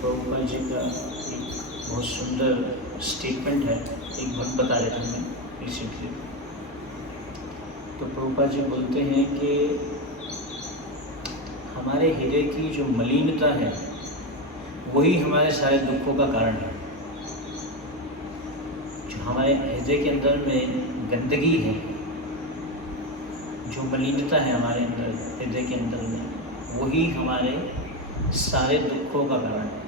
प्रभुपाद जी का एक बहुत सुंदर स्टेटमेंट है, एक भक्त बता रहे थे हमें रिसेंटली। तो प्रभुपाद जी बोलते हैं कि हमारे हृदय की जो मलिनता है वही हमारे सारे दुखों का कारण है। जो हमारे हृदय के अंदर में गंदगी है, जो मलिनता है हमारे अंदर हृदय के अंदर में, वही हमारे सारे दुखों का कारण है।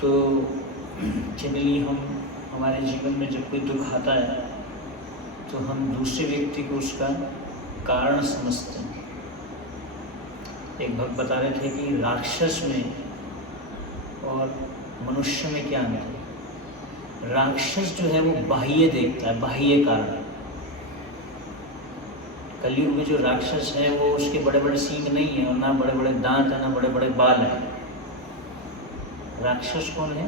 तो जनरली हम हमारे जीवन में जब कोई दुख आता है तो हम दूसरे व्यक्ति को उसका कारण समझते हैं। एक भक्त बता रहे थे कि राक्षस में और मनुष्य में क्या अंतर है। राक्षस जो है वो बाह्य देखता है, बाह्य कारण। कलयुग में जो राक्षस है वो उसके बड़े बड़े सींग नहीं है और ना बड़े बड़े दांत है, ना बड़े बड़े बाल हैं। राक्षस कौन है?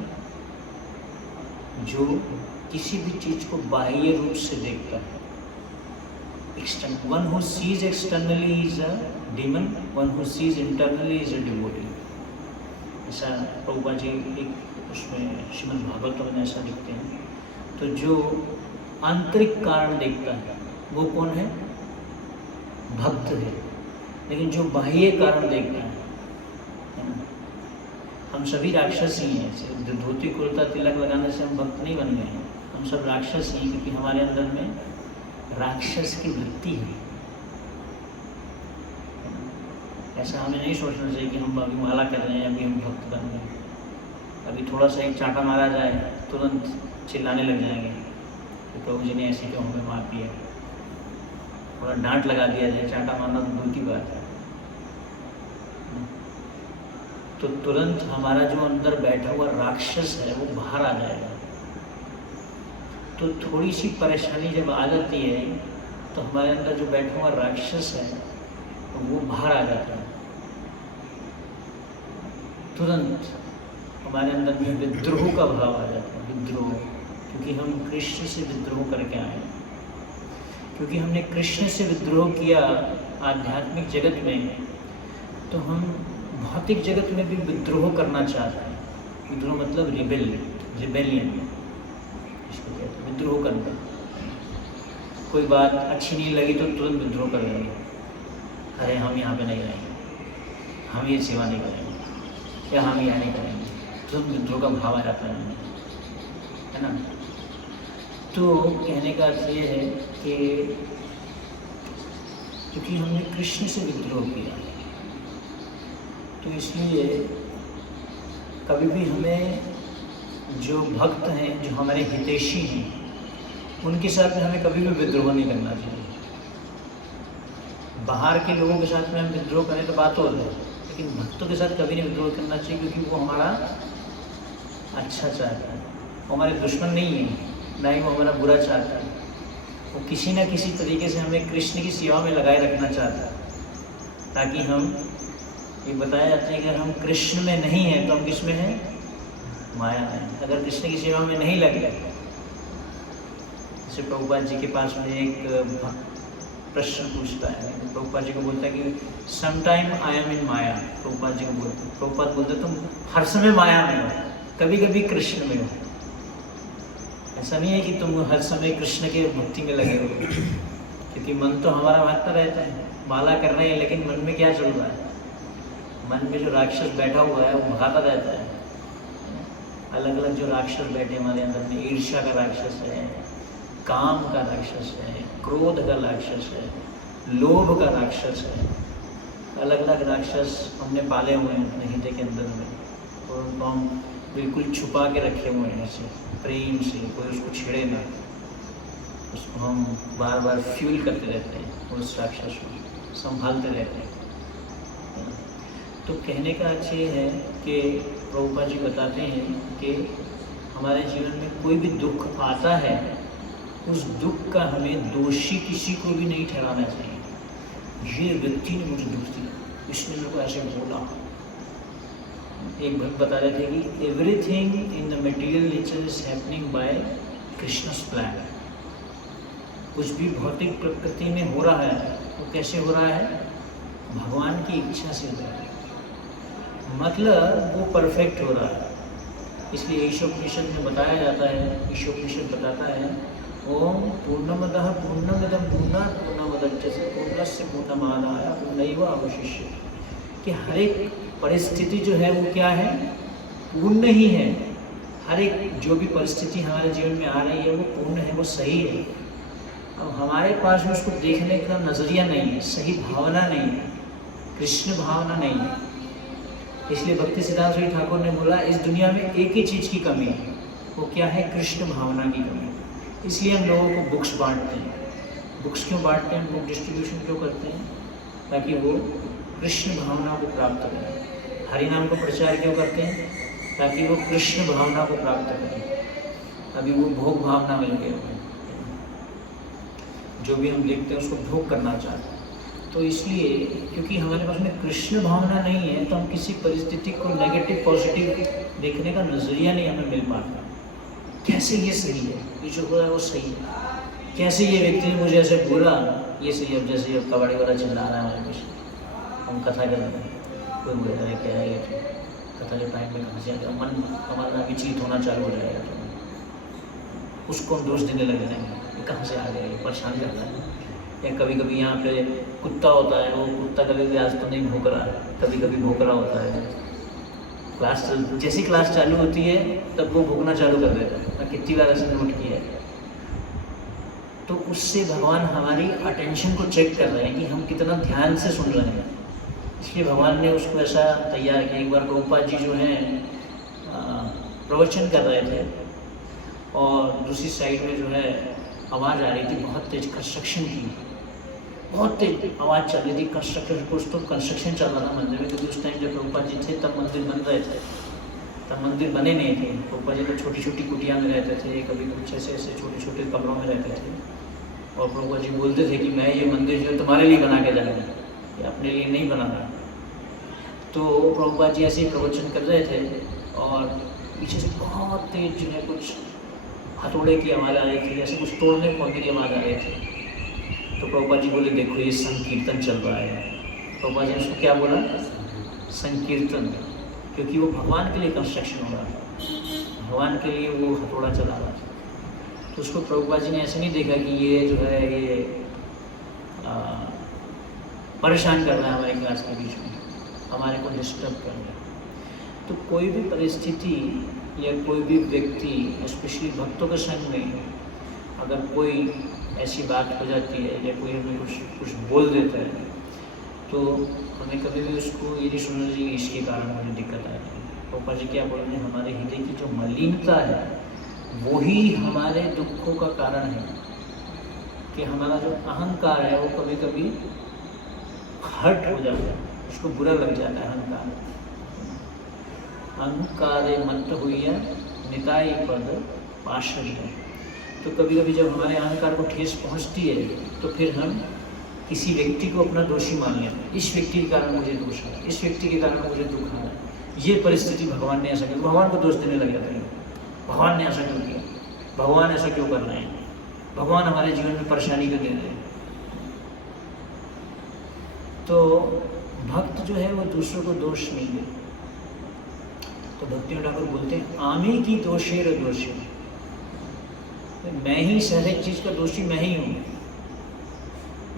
जो किसी भी चीज को बाह्य रूप से देखता है। One who sees externally is a demon, one who sees internally is a devotee। ऐसा प्रभुपाद जी एक उसमें श्रीमद् भागवत में ऐसा लिखते हैं। तो जो आंतरिक कारण देखता है वो कौन है? भक्त है। लेकिन जो बाह्य कारण देखता है ना, हम सभी राक्षस ही हैं। धोती कुर्ता तिलक लगाने से हम भक्त नहीं बन गए हैं। हम सब राक्षस ही हैं क्योंकि हमारे अंदर में राक्षस की वृत्ति है। ऐसा हमें नहीं सोचना चाहिए कि हम अभी माला कर रहे हैं, अभी हम भक्त बन गए। अभी थोड़ा सा एक चाटा मारा जाए तुरंत चिल्लाने लग जाएंगे कि प्रभु जी ने ऐसे क्यों हमें मार दिया। थोड़ा डांट लगा दिया जाए, चाटा मारना तो दूर की बात है, तो तुरंत हमारा जो अंदर बैठा हुआ राक्षस है वो बाहर आ जाएगा। तो थोड़ी सी परेशानी जब आ जाती है तो हमारे अंदर जो बैठा हुआ राक्षस है तो वो बाहर आ जाता है। तुरंत हमारे अंदर में विद्रोह का भाव आ जाता है। विद्रोह, क्योंकि हम कृष्ण से विद्रोह करके आए हैं। क्योंकि हमने कृष्ण से विद्रोह किया आध्यात्मिक जगत में, तो हम भौतिक जगत में भी विद्रोह करना चाहते हैं। विद्रोह मतलब रिबेलियन, इसको कहते हैं विद्रोह करना। कोई बात अच्छी नहीं लगी तो तुरंत विद्रोह कर देंगे। अरे हम यहाँ पे नहीं रहेंगे, हम ये सेवा नहीं करेंगे, या हम यहाँ नहीं करेंगे। तुरंत विद्रोह का भाव आ जाता है ना। तो कहने का अर्थ ये है कि क्योंकि हमने कृष्ण से विद्रोह किया, तो इसलिए कभी भी हमें जो भक्त हैं, जो हमारे हितैषी हैं, उनके साथ में हमें कभी भी विद्रोह नहीं करना चाहिए। बाहर के लोगों के साथ में हम विद्रोह करें तो बात और है, लेकिन भक्तों के साथ कभी नहीं विद्रोह करना चाहिए, क्योंकि वो हमारा अच्छा चाहता है। वो हमारे दुश्मन नहीं है, ना ही वो हमारा बुरा चाहता है। वो किसी न किसी तरीके से हमें कृष्ण की सेवा में लगाए रखना चाहता है, ताकि हम ये बताया जाता है कि अगर हम कृष्ण में नहीं हैं तो हम किस में हैं? माया में। अगर कृष्ण की सेवा में नहीं लगे, जैसे प्रभुपाद जी के पास में एक प्रश्न पूछता है, प्रभुपाद जी को बोलता है कि समटाइम आई एम इन माया। प्रभुपाद जी को बोलते, प्रभुपाद बोलते तुम हर समय माया में हो, कभी कभी कृष्ण में हो। ऐसा नहीं है कि तुम हर समय कृष्ण के भक्ति में लगे हो, क्योंकि मन तो हमारा भागता रहता है। माला कर रहे हैं लेकिन मन में क्या चल रहा है? मन में जो राक्षस बैठा हुआ है वो भगाता रहता है। अलग अलग जो राक्षस बैठे हमारे अंदर में, ईर्ष्या का राक्षस है, काम का राक्षस है, क्रोध का राक्षस है, लोभ का राक्षस है। अलग अलग राक्षस हमने पाले हुए हैं अपने हृदय के अंदर में, और उनको हम बिल्कुल छुपा के रखे हुए हैं ऐसे प्रेम से। कोई उसको छेड़े ना, उसको हम बार बार फ्यूल करते रहते हैं, उस राक्षस को संभालते रहते हैं। तो कहने का अर्थ ये है कि प्रभुपाद जी बताते हैं कि हमारे जीवन में कोई भी दुख आता है, उस दुख का हमें दोषी किसी को भी नहीं ठहराना चाहिए। ये व्यक्ति ने मुझे दुख दिया, इसने मेरे को ऐसे बोला। एक भक्त बता रहे थे कि everything in the material nature is happening by Krishna's plan. कुछ भी भौतिक प्रकृति में हो रहा है वो कैसे हो रहा है? भगवान की इच्छा से हो रहा है। मतलब वो परफेक्ट हो रहा है। इसलिए ईशोपनिषद में बताया जाता है, ईशोपनिषद बताता है ओम पूर्णमदः पूर्णमिदं पूर्णात् पूर्णमुदच्यते पूर्णस्य पूर्णमादाय पूर्णमेवावशिष्यते, कि हर एक परिस्थिति जो है वो क्या है, पूर्ण ही है। हर एक जो भी परिस्थिति हमारे जीवन में आ रही है वो पूर्ण है, वो सही है। अब हमारे पास में उसको देखने का नज़रिया नहीं है, सही भावना नहीं है, कृष्ण भावना नहीं है। इसलिए भक्ति सिद्धांत श्री ठाकुर ने बोला इस दुनिया में एक ही चीज़ की कमी है, वो क्या है, कृष्ण भावना की कमी। इसलिए हम लोगों को बुक्स बांटते हैं। बुक्स क्यों बांटते हैं, बुक डिस्ट्रीब्यूशन क्यों करते हैं, ताकि वो कृष्ण भावना को प्राप्त करें। हरि नाम का प्रचार क्यों करते हैं, ताकि वो कृष्ण भावना को प्राप्त करें। अभी वो भोग भावना मिल गई, जो भी हम देखते हैं उसको भोग करना चाहते हैं। तो इसलिए क्योंकि हमारे पास में कृष्ण भावना नहीं है, तो हम किसी परिस्थिति को नेगेटिव पॉजिटिव देखने का नज़रिया नहीं हमें मिल पाता। कैसे ये सही है, ये जो हो रहा है वो सही है, कैसे ये व्यक्ति ने मुझे ऐसे बोला ये सही है। अब जैसे कबाड़ी वाला चिल्ला रहा है हमारे पीछे, हम कथा कर रहे हैं, कोई बोल रहा है क्या है ये, कथा के टाइम में कहाँ से मन हमारा विचलित होना चालू हो जाएगा, तो उसको हम दोष देने लग जाएंगे, ये कहाँ से आ गया, ये परेशान करता है। या कभी कभी यहाँ पे कुत्ता होता है, वो कुत्ता कभी भी आज तो नहीं भौंक रहा है, कभी कभी भौंक रहा होता है। क्लास जैसी क्लास चालू होती है तब वो भौंकना चालू कर देता है, मैं कितनी बार ऐसे नोट किया है। तो उससे भगवान हमारी अटेंशन को चेक कर रहे हैं कि हम कितना ध्यान से सुन रहे हैं। इसलिए भगवान ने उसको ऐसा तैयार किया। एक बार प्रभुपाद जी जो हैं प्रवचन कर रहे थे और दूसरी साइड में जो है आवाज़ आ रही थी बहुत तेज, कंस्ट्रक्शन की बहुत तेज आवाज़ चल रही थी। कंस्ट्रक्शन, कुछ तो कंस्ट्रक्शन चल रहा था मंदिर में, क्योंकि उस टाइम जब प्रभुपाद जी थे तब मंदिर बन रहे थे, तब मंदिर बने नहीं थे। प्रभुपाद जी तो छोटी छोटी कुटिया में रहते थे, कभी कुछ ऐसे ऐसे छोटे छोटे कमरों में रहते थे। और प्रभुपाद जी बोलते थे कि मैं ये मंदिर जो है तुम्हारे लिए बना के जाऊँगा, ये अपने लिए नहीं बनाना। तो प्रभुपाद जी ऐसे ही प्रवचन कर रहे थे और पीछे से बहुत तेज जो है कुछ हथौड़े की आवाज़ आ रही थी, ऐसे कुछ तोड़ने फोड़ने की आवाज़ आ रही थी। तो प्रभुपाद जी बोले देखो ये संकीर्तन चल रहा है। प्रभुपाद जी ने उसको क्या बोला, संकीर्तन, क्योंकि वो भगवान के लिए कंस्ट्रक्शन हो रहा था, भगवान के लिए वो हथौड़ा चला रहा था। तो उसको प्रभुपाद जी ने ऐसे नहीं देखा कि ये जो है ये परेशान कर रहा है हमारे क्लास के बीच में, हमारे को डिस्टर्ब कर रहा है। तो कोई भी परिस्थिति या कोई भी व्यक्ति, स्पेशली भक्तों के संग में अगर कोई ऐसी बात हो जाती है या कोई हमें कुछ बोल देता है, तो हमें कभी भी उसको ये नहीं सुनना चाहिए इसके कारण मुझे दिक्कत आ रही है। पापा जी क्या बोल रहे हैं, हमारे हृदय की जो मलिनता है वही हमारे दुखों का कारण है। कि हमारा जो अहंकार है वो कभी कभी हर्ट हो जाता है, उसको बुरा लग जाता है अहंकार। अहंकारे मत हुई है निताई पद पार्षद है। तो कभी कभी जब हमारे अहंकार को ठेस पहुंचती है तो फिर हम किसी व्यक्ति को अपना दोषी मान लेते हैं, इस व्यक्ति के कारण मुझे दोष है, इस व्यक्ति के कारण मुझे दुख है, ये परिस्थिति भगवान ने ऐसा किया, भगवान को दोष देने लग जाते हैं। भगवान ने ऐसा क्यों किया, भगवान ऐसा क्यों कर रहे हैं, भगवान हमारे जीवन में परेशानी क्यों दे रहे हैं। तो भक्त जो है वो दूसरों को दोष नहीं दे। तो भक्ति ठाकुर बोलते हैं आमी की दोषेर दोषी, मैं ही सहज चीज का दोषी मैं ही हूँ,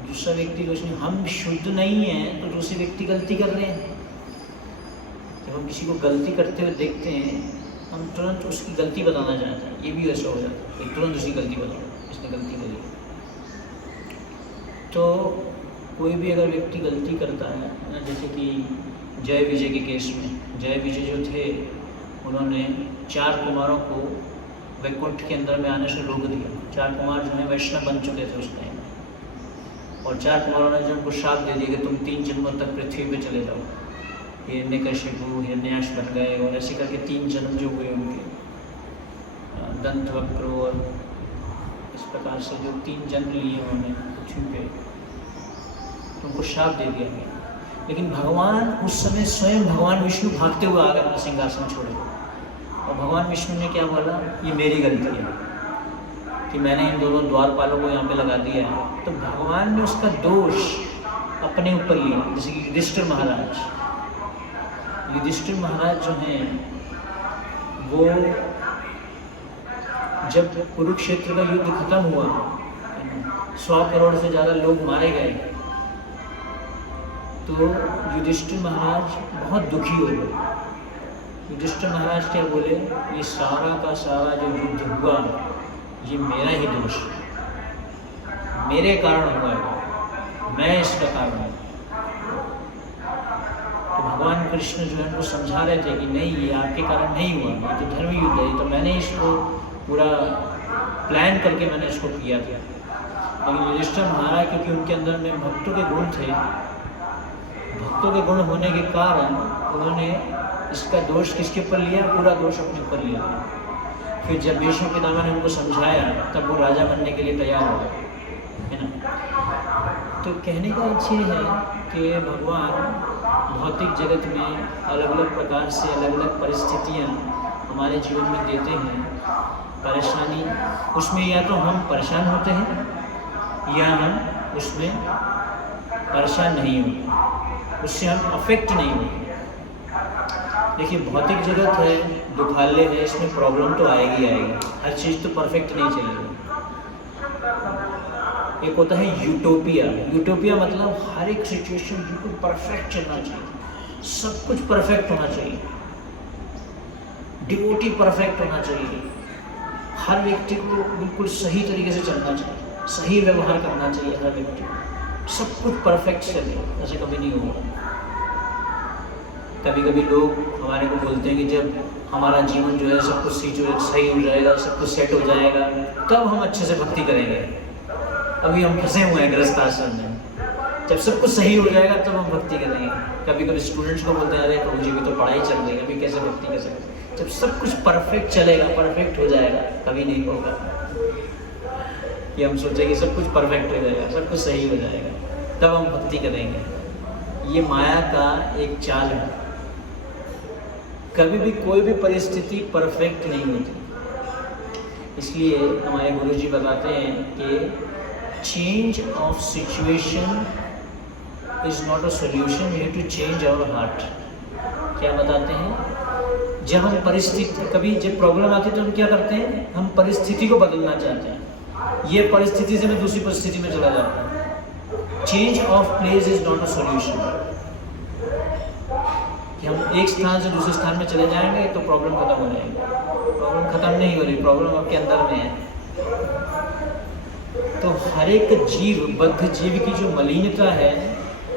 दूसरा व्यक्ति दोषी नहीं। हम शुद्ध नहीं हैं तो दूसरे व्यक्ति गलती कर रहे हैं। जब हम किसी को गलती करते हुए देखते हैं हम तुरंत उसकी गलती बताना चाहते हैं, ये भी वैसा हो जाता है, तुरंत उसकी गलती बताओ, इसने गलती करी। तो कोई भी अगर व्यक्ति गलती करता है ना, जैसे कि जय विजय के केस में, जय विजय जो थे उन्होंने 4 कुमारों को वैकुंठ के अंदर में आने से रोक दिया। 4 कुमार जो है वैष्णव बन चुके थे उस टाइम, और 4 कुमारों ने जो उनको श्राप दे दिया कि तुम 3 जन्मों तक पृथ्वी पे चले जाओ। हिरण्यकशिपु, हिरण्याक्ष बन गए, और ऐसे करके 3 जन्म जो हुए उनके, दंतवक्र, और इस प्रकार से जो 3 जन्म लिए उन्होंने पृथ्वी पे, तो उनको श्राप दे दिया गया। लेकिन भगवान उस समय स्वयं भगवान विष्णु भागते हुए आ गए अपना सिंहासन छोड़े, और भगवान विष्णु ने क्या बोला, ये मेरी गलती है कि मैंने इन दोनों द्वारपालों को यहाँ पे लगा दिया है। तो भगवान ने उसका दोष अपने ऊपर लिया, जैसे कि युधिष्ठिर महाराज, युधिष्ठिर महाराज जो हैं वो जब कुरुक्षेत्र का युद्ध खत्म हुआ, 100 करोड़ से ज़्यादा लोग मारे गए, तो युधिष्ठिर महाराज बहुत दुखी हो गए। युधिष्ठिर महाराज क्या बोले, ये सारा का सारा जो युद्ध हुआ ये मेरा ही दोष, मेरे कारण हुआ है, मैं इसका कारण हूँ। तो भगवान कृष्ण जो है उनको समझा रहे थे कि नहीं, ये आपके कारण नहीं हुआ, ये तो धर्म युद्ध है, तो मैंने इसको पूरा प्लान करके मैंने इसको किया था। लेकिन युधिष्ठिर महाराज क्योंकि उनके अंदर में भक्तों के गुण थे, भक्तों के गुण होने के कारण उन्होंने इसका दोष किसके ऊपर लिया, पूरा दोष अपने ऊपर लिया। फिर जब भीष्म पितामह ने उनको समझाया तब वो राजा बनने के लिए तैयार हो गए, है ना। तो कहने का अच्छी है कि भगवान भौतिक जगत में अलग अलग प्रकार से अलग अलग परिस्थितियाँ हमारे जीवन में देते हैं। परेशानी उसमें या तो हम परेशान होते हैं या हम उसमें परेशान नहीं होते, उससे हम अफेक्ट नहीं होते। देखिए भौतिक जगत है, दुखालय है, इसमें प्रॉब्लम तो आएगी आएगी, हर चीज़ तो परफेक्ट नहीं चलेगी। एक होता है यूटोपिया, यूटोपिया मतलब हर एक सिचुएशन बिल्कुल परफेक्ट चलना चाहिए, सब कुछ परफेक्ट होना चाहिए, डिवोटी परफेक्ट होना चाहिए, हर व्यक्ति को बिल्कुल सही तरीके से चलना चाहिए, सही व्यवहार करना चाहिए हर व्यक्ति को, सब कुछ परफेक्ट चले, ऐसे कभी नहीं होगा। कभी कभी लोग हमारे को बोलते हैं कि जब हमारा जीवन जो है सब कुछ सही हो जाएगा, सब कुछ सेट हो जाएगा, तब हम अच्छे से भक्ति करेंगे। अभी हम फंसे हुए हैं गृहस्थ आश्रम में, जब सब कुछ सही हो जाएगा तब हम भक्ति करेंगे। कभी कभी स्टूडेंट्स को बोलते हैं अरे प्रभु जी की तो पढ़ाई चल रही है, अभी कैसे भक्ति कर सकते। जब सब कुछ परफेक्ट चलेगा, परफेक्ट हो जाएगा, कभी नहीं होगा कि हम सोचें कि सब कुछ परफेक्ट हो जाएगा, सब कुछ सही हो जाएगा, तब हम भक्ति करेंगे। ये माया का एक चाल है, कभी भी कोई भी परिस्थिति परफेक्ट नहीं होती। इसलिए हमारे गुरुजी बताते हैं कि change of situation is not a solution, we have to change our heart. क्या बताते हैं, जब हम परिस्थिति, कभी जब प्रॉब्लम आती है तो हम क्या करते हैं, हम परिस्थिति को बदलना चाहते हैं, ये परिस्थिति से मैं दूसरी परिस्थिति में चला जाता हूँ। Change of place is not a solution. कि हम एक स्थान से दूसरे स्थान में चले जाएंगे तो प्रॉब्लम खत्म हो जाएगी, प्रॉब्लम खत्म नहीं हो रही, प्रॉब्लम आपके अंदर में है। तो हर एक जीव, बद्ध जीव की जो मलिनता है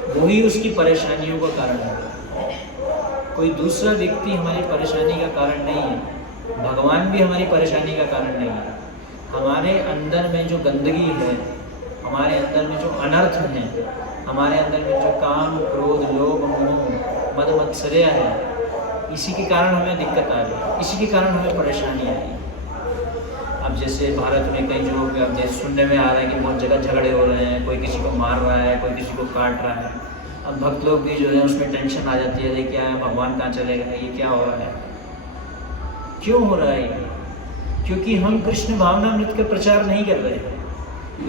वही उसकी परेशानियों का कारण है। कोई दूसरा व्यक्ति हमारी परेशानी का कारण नहीं है, भगवान भी हमारी परेशानी का कारण नहीं है। हमारे अंदर में जो गंदगी है, हमारे अंदर में जो अनर्थ है, हमारे अंदर में जो काम, क्रोध, लोभ, मोह, मद मत्सर्य है, इसी के कारण हमें दिक्कत आ रही है, इसी के कारण हमें परेशानी आ रही है। अब जैसे भारत में कई जगहों अब जैसे सुनने में आ रहा है कि बहुत जगह झगड़े हो रहे हैं, कोई किसी को मार रहा है, कोई किसी को काट रहा है। अब भक्त लोग भी जो है उसमें टेंशन आ जाती है, क्या है, भगवान कहाँ चलेगा, ये क्या हो रहा है, क्यों हो रहा है? क्योंकि हम कृष्ण भावनामृत का प्रचार नहीं कर रहे,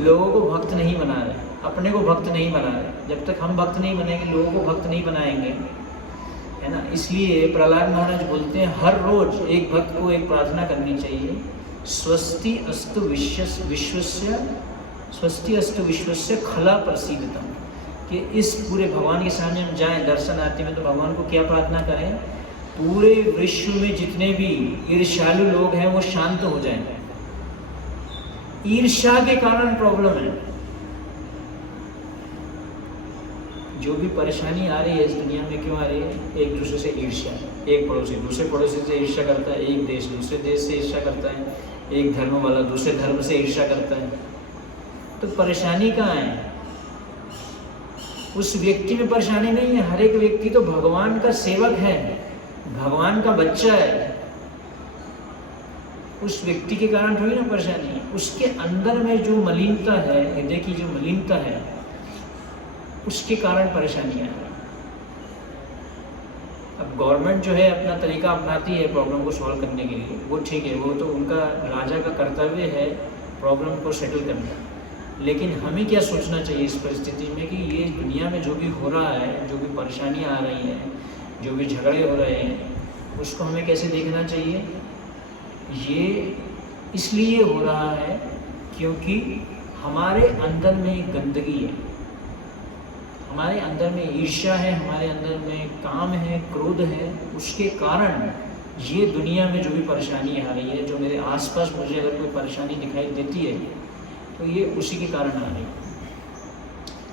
लोगों को भक्त नहीं बना रहे, अपने को भक्त नहीं बना रहे। जब तक हम भक्त नहीं बनेंगे, लोगों को भक्त नहीं बनाएंगे, है ना। इसलिए प्रहलाद महाराज बोलते हैं हर रोज एक भक्त को एक प्रार्थना करनी चाहिए, स्वस्ति अस्तु विश्वस्य, स्वस्ति अस्तु विश्वस्य खला प्रसीदतम। कि इस पूरे भगवान के सामने हम जाएं दर्शन आरती में, तो भगवान को क्या प्रार्थना करें, पूरे विश्व में जितने भी ईर्ष्यालु लोग हैं वो शांत हो जाएं। ईर्ष्या के कारण प्रॉब्लम है, जो भी परेशानी आ रही है इस दुनिया में, क्यों आ रही है? एक दूसरे से ईर्ष्या। एक पड़ोसी दूसरे पड़ोसी से ईर्ष्या करता है, एक देश दूसरे देश से ईर्ष्या करता है, एक धर्म वाला दूसरे धर्म से ईर्ष्या करता है। तो परेशानी कहाँ है? उस व्यक्ति में परेशानी नहीं है, हर एक व्यक्ति तो भगवान का सेवक है, भगवान का बच्चा है। उस व्यक्ति के कारण थोड़ी ना परेशानी है, उसके अंदर में जो मलिनता है, हृदय की जो मलिनता है, उसके कारण परेशानियां हैं। अब गवर्नमेंट जो है अपना तरीका अपनाती है प्रॉब्लम को सॉल्व करने के लिए, वो ठीक है, वो तो उनका राजा का कर्तव्य है प्रॉब्लम को सेटल करना। लेकिन हमें क्या सोचना चाहिए इस परिस्थिति में कि ये दुनिया में जो भी हो रहा है, जो भी परेशानियां आ रही हैं, जो भी झगड़े हो रहे हैं उसको हमें कैसे देखना चाहिए? ये इसलिए हो रहा है क्योंकि हमारे अंदर में गंदगी है, हमारे अंदर में ईर्ष्या है, हमारे अंदर में काम है, क्रोध है। उसके कारण ये दुनिया में जो भी परेशानी आ रही है, जो मेरे आसपास मुझे अगर कोई परेशानी दिखाई देती है तो ये उसी के कारण आ रही है,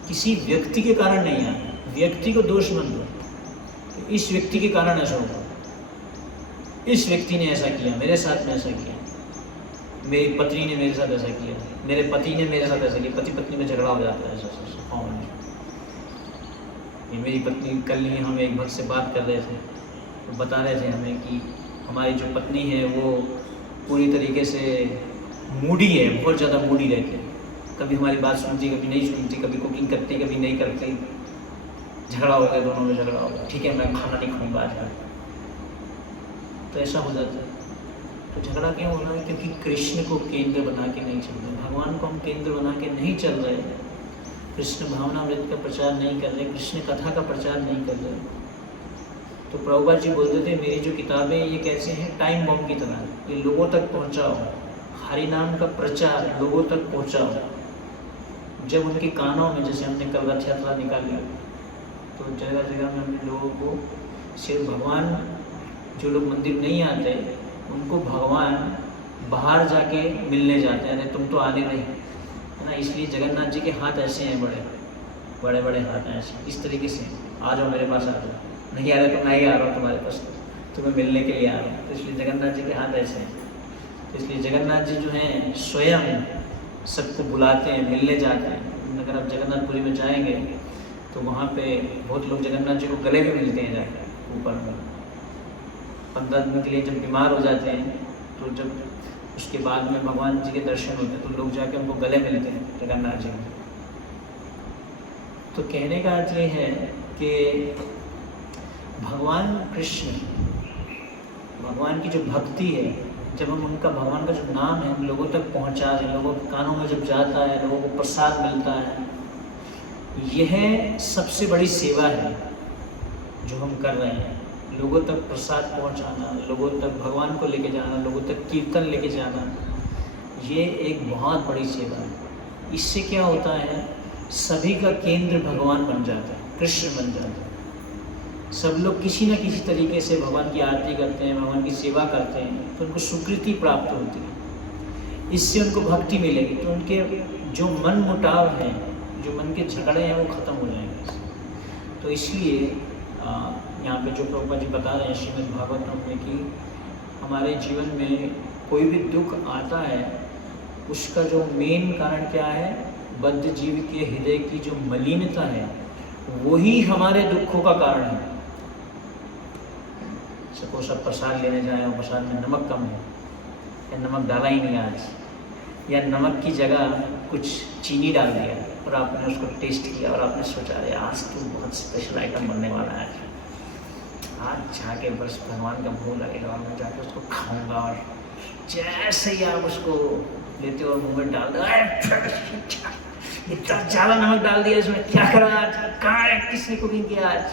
किसी व्यक्ति के कारण नहीं आ रही। व्यक्ति को दोष मत दो, तो इस व्यक्ति के कारण ऐसा होगा, इस व्यक्ति ने ऐसा किया, मेरे साथ में ऐसा किया, मेरी पत्नी ने मेरे साथ ऐसा किया, मेरे पति ने मेरे साथ ऐसा किया। पति पत्नी में झगड़ा हो जाता है ऐसा। ये मेरी पत्नी, कल ही हम एक भक्त से बात कर रहे थे, तो बता रहे थे हमें कि हमारी जो पत्नी है वो पूरी तरीके से मूडी है, बहुत ज़्यादा मूडी रहती है। कभी हमारी बात सुनती, कभी नहीं सुनती, कभी कुकिंग करती, कभी नहीं करती। झगड़ा हो गया, दोनों में झगड़ा हो गया, ठीक है मैं खाना नहीं खाऊंगा आज का, तो ऐसा हो जाता है। तो झगड़ा क्यों हो रहा है? क्योंकि कृष्ण को केंद्र बना के नहीं चल रहे, भगवान को हम केंद्र बना के नहीं चल रहे, कृष्ण भावनामृत का प्रचार नहीं कर रहे, कृष्ण कथा का प्रचार नहीं कर रहे। तो प्रभुपाद जी बोलते थे मेरी जो किताबें ये कैसे हैं, टाइम बम की तरह, ये लोगों तक पहुंचाओ, हरि नाम का प्रचार लोगों तक पहुंचाओ। जब उनके कानों में, जैसे हमने कल रथ यात्रा निकाली, तो जगह जगह में हमने लोगों को, सिर्फ भगवान, जो लोग मंदिर नहीं आते उनको भगवान बाहर जाके मिलने जाते हैं, अरे तुम तो आने नहीं, है ना। इसलिए जगन्नाथ जी के हाथ ऐसे हैं, बड़े बड़े हाथ हैं ऐसे, इस तरीके से, आ जाओ मेरे पास आ जाओ, नहीं आ रहे तो मैं ही आ रहा हूँ तुम्हारे पास, तुम्हें मिलने के लिए आ रहा हूँ। तो इसलिए जगन्नाथ जी के हाथ ऐसे हैं। तो इसलिए जगन्नाथ जी जो हैं स्वयं सबको बुलाते हैं, मिलने जाते हैं। अगर आप जगन्नाथपुरी में जाएंगे तो वहाँ पे बहुत लोग जगन्नाथ जी को गले में मिलते हैं जाकर ऊपर में। 15 दिन के लिए जब बीमार हो जाते हैं तो जब उसके बाद में भगवान जी के दर्शन होते हैं तो लोग जाके उनको गले मिलते हैं जगन्नाथ जी को। तो कहने का अर्थ ये है कि भगवान कृष्ण, भगवान की जो भक्ति है, जब हम उनका, भगवान का जो नाम है हम लोगों तक पहुंचा दें, लोगों के कानों में जब जाता है, लोगों को प्रसाद मिलता है, यह सबसे बड़ी सेवा है जो हम कर रहे हैं। लोगों तक प्रसाद पहुंचाना, लोगों तक भगवान को लेके जाना, लोगों तक कीर्तन लेके जाना, ये एक बहुत बड़ी सेवा है। इससे क्या होता है, सभी का केंद्र भगवान बन जाता है, कृष्ण बन जाता है। सब लोग किसी न किसी तरीके से भगवान की आरती करते हैं, भगवान की सेवा करते हैं, तो उनको स्वीकृति प्राप्त होती है, इससे उनको भक्ति मिलेगी, तो उनके जो मन मुटाव हैं, जो मन के झगड़े हैं, वो खत्म हो जाएंगे। तो इसलिए यहाँ पे जो प्रभुपाद जी बता रहे हैं श्रीमद् भागवतम में कि हमारे जीवन में कोई भी दुख आता है, उसका जो मेन कारण क्या है, बद्ध जीव के हृदय की जो मलिनता है, वही हमारे दुखों का कारण है। सपोज आप प्रसाद लेने जाए और प्रसाद में नमक कम है, या नमक डाला ही नहीं आज, या नमक की जगह कुछ चीनी डाल दिया और आपने उसको टेस्ट किया और आपने सोचा अरे आज तो बहुत स्पेशल आइटम बनने वाला है, आज जाके बस भगवान का भोग लगेगा और मैं जाके उसको खाऊंगा, और जैसे ही आप उसको लेते हो और मुँह में डाल दो, इतना ज़्यादा नमक डाल दिया इसमें, क्या करा आज, कहाँ है, किसने कुकिंग किया आज,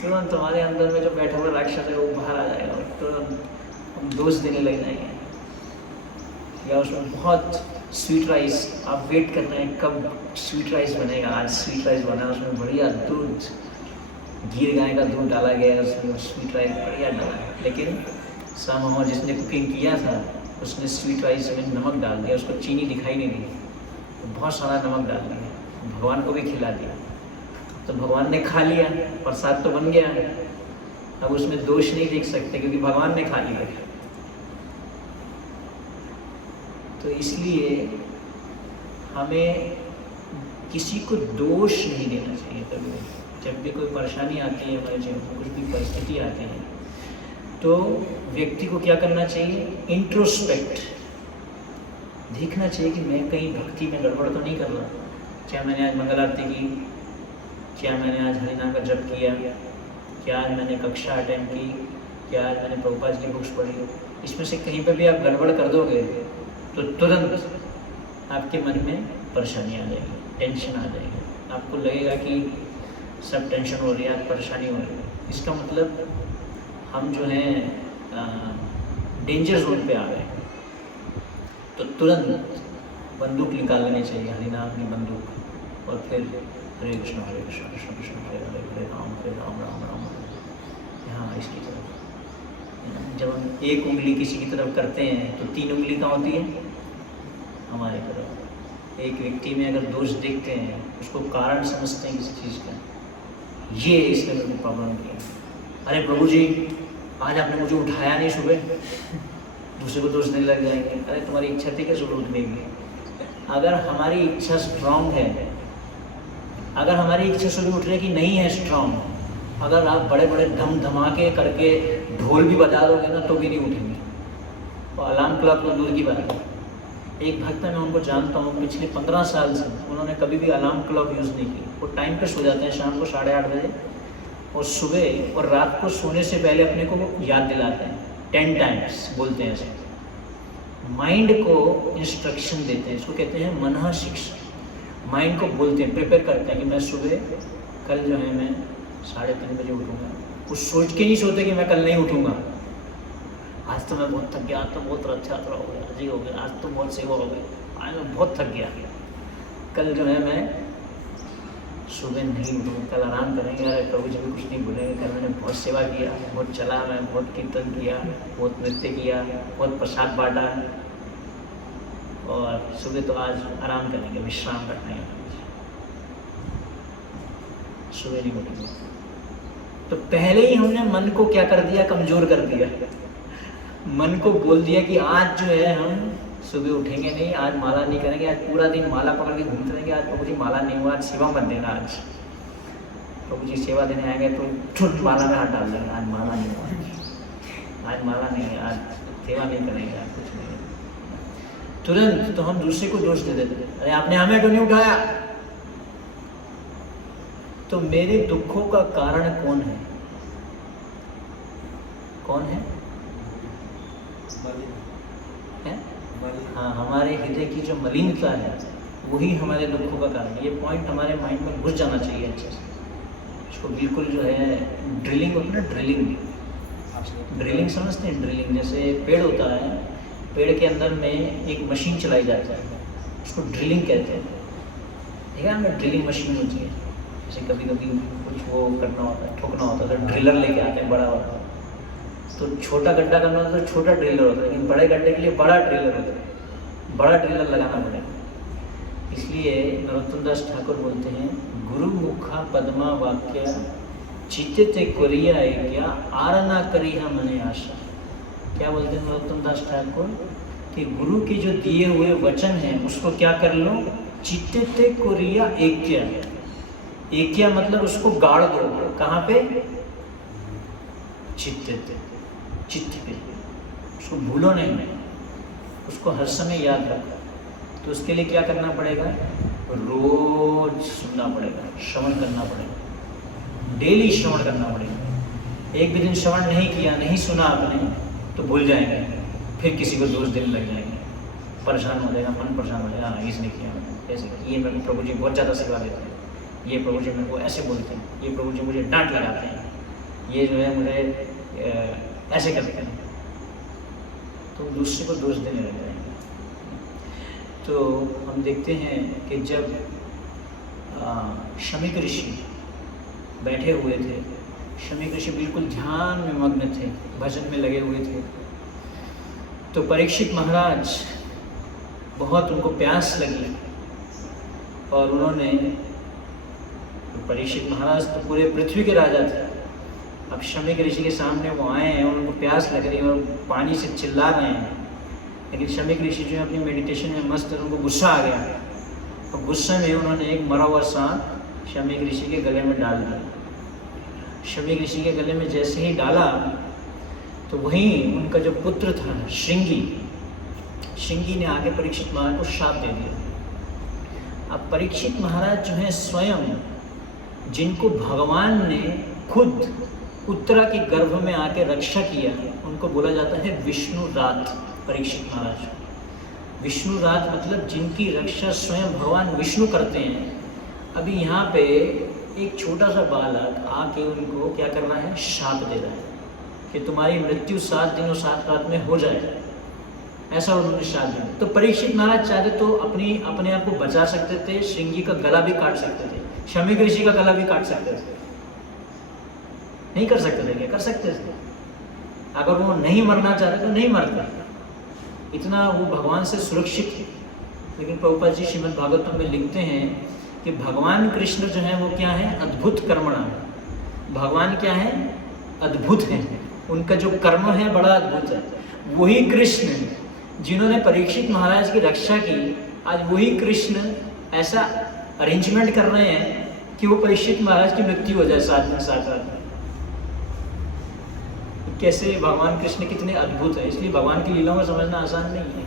तुरंत तुम्हारे अंदर में जो बैठा हुआ राक्षस है वो बाहर आ जाएगा और तुरंत दोष देने लग जाएंगे। या उसमें बहुत स्वीट राइस, आप वेट कर रहे हैं कब स्वीट राइस बनेगा, आज स्वीट राइस बना, उसमें बढ़िया दूध, गिर गाय का दूध डाला गया है, उसमें स्वीट राइस बढ़िया डाला है, लेकिन सामने जिसने कुकिंग किया था उसने स्वीट राइस में नमक डाल दिया, उसको चीनी दिखाई नहीं दी, तो बहुत सारा नमक डाल दिया, भगवान को भी खिला दिया, तो भगवान ने खा लिया, प्रसाद तो बन गया। अब उसमें दोष नहीं देख सकते क्योंकि भगवान ने खा लिया। तो इसलिए हमें किसी को दोष नहीं देना चाहिए। कभी जब भी कोई परेशानी आती है हमारे जीवन में, कुछ भी परिस्थिति आती है, तो व्यक्ति को क्या करना चाहिए, इंट्रोस्पेक्ट देखना चाहिए कि मैं कहीं भक्ति में गड़बड़ तो नहीं कर रहा, क्या मैंने आज मंगल आरती की, क्या मैंने आज हरिनाम का जप किया, क्या आज मैंने कक्षा अटेंड की, क्या आज मैंने प्रभुपाद की बुक्स पढ़ी। इसमें से कहीं पर भी आप गड़बड़ कर दोगे तो तुरंत आपके मन में परेशानी आ जाएगी, टेंशन आ जाएगी, आपको लगेगा कि सब टेंशन हो रही है, आज परेशानी हो रही है। इसका मतलब हम जो है डेंजर जोन पे आ गए, तो तुरंत बंदूक निकाल लेनी चाहिए, हरिनाम की बंदूक, और फिर हरे कृष्ण कृष्ण कृष्ण हरे हरे, हरे राम राम राम। यहाँ इसकी तरफ जब हम एक उंगली किसी की तरफ करते हैं तो 3 उंगली कहाँ होती है? हमारी तरफ। एक व्यक्ति में अगर दोष देखते हैं, उसको कारण समझते हैं किसी चीज़ का, ये इसने मेरे को प्रॉब्लम किया। अरे प्रभु जी, आज आपने मुझे उठाया नहीं सुबह, दूसरे को दोष देने लग जाएंगे। अरे तुम्हारी इच्छा थी क्या सुबह उठने की? अगर हमारी इच्छा स्ट्रांग है, अगर हमारी इच्छा सुबह उठने की नहीं है स्ट्रांग, अगर आप बड़े बड़े धम धमाके करके ढोल भी बजा दोगे ना तो भी नहीं उठेंगे, और अलार्म क्लॉक तो दूर की बात है। एक भक्त मैं उनको जानता हूँ, पिछले 15 साल से उन्होंने कभी भी अलार्म क्लॉक यूज़ नहीं की। वो टाइम पे सो जाते हैं, शाम को 8:30 बजे, और सुबह और रात को सोने से पहले अपने को याद दिलाते हैं 10 टाइम्स, बोलते हैं ऐसे, माइंड को इंस्ट्रक्शन देते हैं। इसको कहते हैं मनः शिक्षा। माइंड को बोलते हैं, प्रिपेयर करते हैं कि मैं सुबह कल जो है मैं 3:30 बजे उठूँगा। वो सोच के नहीं सोते कि मैं कल नहीं उठूँगा, आज तो मैं बहुत थक गया, आज तो बहुत रथ यात्रा हो गया, जी हो गया, आज तो बहुत सेवा हो गई, आज मैं बहुत थक गया, कल जो है मैं सुबह नहीं उठूँगा, कल आराम करेंगे। अरे प्रभु जी भी कुछ नहीं बोलेंगे, कल मैंने बहुत सेवा किया, बहुत चला, मैं बहुत कीर्तन किया, बहुत नृत्य किया, बहुत प्रसाद बांटा, और सुबह तो आज आराम करेंगे, विश्राम करते हैं, सुबह नहीं उठेंगे। तो पहले ही हमने मन को क्या कर दिया? कमज़ोर कर दिया। मन को बोल दिया कि आज जो है हम सुबह उठेंगे नहीं, आज माला नहीं करेंगे, आज पूरा दिन माला पकड़ के घूमते रहेंगे, आज प्रभु जी माला नहीं हुआ, आज सेवा मत देना, आज प्रभु जी सेवा देने आएंगे तो तुरंत माला में हाथ डाल देंगे, आज माला नहीं हुआ, आज माला नहीं है, आज सेवा नहीं करेंगे, आज कुछ नहीं। तुरंत तो हम दूसरे को दोष दे देते, अरे आपने हमें क्यों नहीं उठाया? तो मेरे दुखों का कारण कौन है? कौन है? हाँ, हमारे हृदय की जो मलिनता है वही हमारे दुखों का कारण है। ये पॉइंट हमारे माइंड में घुस जाना चाहिए अच्छे से। इसको बिल्कुल जो है ड्रिलिंग होती है ना, ड्रिलिंग समझते हैं? ड्रिलिंग जैसे पेड़ होता है, पेड़ के अंदर में एक मशीन चलाई जाती है, उसको ड्रिलिंग कहते हैं, ठीक है? हमें ड्रिलिंग मशीन होती है, जैसे कभी कभी कुछ वो करना होता है, ठोकना होता है, तो ड्रिलर लेके आते हैं, बड़ा होता है। तो छोटा गड्ढा करना होता है तो छोटा ड्रिलर होता है, लेकिन बड़े गड्ढे के लिए बड़ा ड्रिलर होता है, बड़ा ड्रिलर लगाना पड़ेगा। इसलिए नरोत्तम दास ठाकुर बोलते हैं, गुरु मुखा पद्मा वाक्य चित्ते कोरिया क्या आरना करिया मने आशा। क्या बोलते हैं नरोत्तम दास ठाकुर? कि गुरु के जो दिए हुए वचन हैं उसको क्या कर लो? चित्ते कोरिया एक्या। एक्या मतलब उसको गाड़ दो। कहाँ पे? चित्ते, चित्त पे। उसको भूलो नहीं, उसको हर समय याद रखो। तो उसके लिए क्या करना पड़ेगा? रोज सुनना पड़ेगा, श्रवण करना पड़ेगा, डेली श्रवण करना पड़ेगा। एक भी दिन श्रवण नहीं किया, नहीं सुना आपने, तो भूल जाएंगे, फिर किसी को दोष देने लग जाएंगे, परेशान हो जाएगा, मन परेशान हो जाएगा, इसने किया, ऐसे ये मेरे प्रभु जी बहुत ज़्यादा सेवा देते हैं, ये प्रभु जी मेरे को ऐसे बोलते हैं, ये प्रभु जी मुझे डांट लगाते हैं, ये जो है मुझे ऐसे करते हैं, तो दूसरे को दोष देने लग जाएंगे। तो हम देखते हैं कि जब शमीक ऋषि बैठे हुए थे, शमीक ऋषि बिल्कुल ध्यान में मग्न थे, भजन में लगे हुए थे, तो परीक्षित महाराज बहुत उनको प्यास लगी और उन्होंने, तो परीक्षित महाराज तो पूरे पृथ्वी के राजा थे, अब शमीक ऋषि के सामने वो आए हैं, उनको प्यास लग रही है और पानी से चिल्ला रहे हैं, लेकिन शमीक ऋषि जो है अपनी मेडिटेशन में मस्त, उनको गुस्सा आ गया और गुस्से में उन्होंने एक मरा हुआ सांप शमीक ऋषि के गले में डाल दिया। शमीक ऋषि के गले में जैसे ही डाला तो वहीं उनका जो पुत्र था श्रृंगी ने आगे परीक्षित महाराज को शाप दे दिया। अब परीक्षित महाराज जो है स्वयं, जिनको भगवान ने खुद उत्तरा के गर्भ में आके रक्षा किया, उनको बोला जाता है विष्णु रात। परीक्षित महाराज विष्णु रात मतलब जिनकी रक्षा स्वयं भगवान विष्णु करते हैं। अभी यहाँ पे एक छोटा सा बालक आके उनको क्या कर रहा है, शाप दे रहा है कि तुम्हारी मृत्यु 7 दिन और 7 रात में हो जाए, ऐसा उन्होंने शाप दिया। तो परीक्षित महाराज चाहते तो अपने आप को बचा सकते थे, श्रृंगी का गला भी काट सकते थे, शमीक ऋषि का गला भी काट सकते थे, नहीं कर सकते थे क्या? कर सकते थे। अगर वो नहीं मरना चाहते तो नहीं मरता, इतना वो भगवान से सुरक्षित है। लेकिन प्रभुपाद जी श्रीमद् भागवतम में लिखते हैं कि भगवान कृष्ण जो है वो क्या है, अद्भुत कर्मणा। भगवान क्या है, अद्भुत है, उनका जो कर्म है बड़ा अद्भुत है। वही कृष्ण जिन्होंने परीक्षित महाराज की रक्षा की, आज वही कृष्ण ऐसा अरेंजमेंट कर रहे हैं कि वो परीक्षित महाराज की मृत्यु हो जाए 7 दिन 7 रात में। कैसे भगवान कृष्ण कितने अद्भुत है, इसलिए भगवान की लीलाओं को समझना आसान नहीं है।